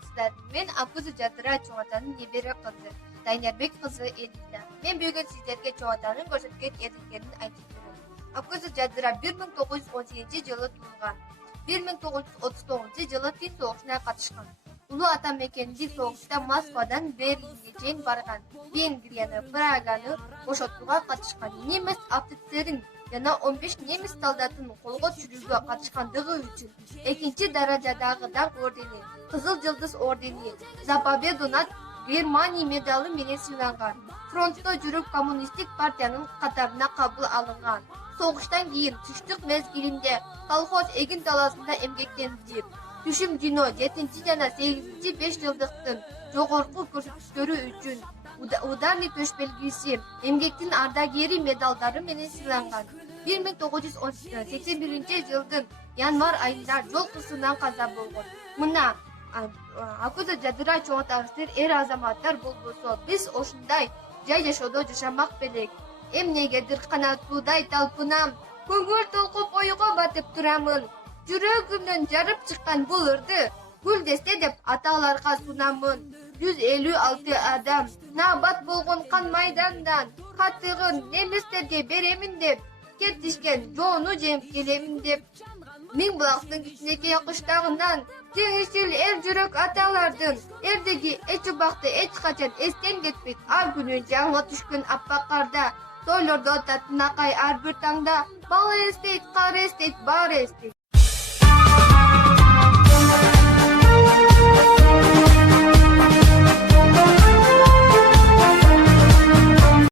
саламатсыздар. Мен Акуза Жадыра чоң атанын небере кызы, Дайнербек кызы Элиза. Мен бүгүн сиздерге чоң атанын көрсөткөн эрдиктерин айтып берем. Акуза Жадыра 1918-жылы туулган. 1939-жылы Фин согушуна катышкан. Улуу ата мекендик согушта Москвадан Берлинге чейин барган. Венгрияны, Праганы бошотууга катышкан. Немец офицерин жана 15 немец солдатын колго түшүрүүгө катышкандыгы үчүн экинчи даражадагы даңк ордени, Кызыл Жылдыз ордени, За победу над Германия медалы менен сыйланган. Фронтто жүрүп коммунисттик партиянын катарына кабыл алынган. Согуштан кийин түштүк мезгилинде колхоз эгин талаасында эмгектенип, Түшүм Жино 7 жана 8 5 жылдыктын жогорку көрсөтүштөрү үчүн ударный төш белгиси, эмгектин ардагери медалдары менен сыйланган. 1981-жылдын январь айында жол кырсыгынан каза болгон. Мына Акуза Жадыра чоң атабыздар эр азаматтар болбосо, биз ушундай жай жашоодо жашамак белек. Эмнегедир канаттуудай талпынам, көңүл толкуп ойго батып турамын. Жүрөгүмдөн жарып чыккан бул ырды гүл десте деп аталарга сунамын. 156 адам набат болгон кан майдандан катыгын немистерге беремин деп кетишкен, жоону жеңип келемин деп. Миң булактын кичинекей кыштагынан жеңишчил эл жүрөк аталардын эрдиги эч убакта эч качан эстен кетпейт. Ар күнү жаңы түшкөн аппак карда, тойлордо татынакай ар бир таңда, бала эстейт, кары эстейт, баары эстейт.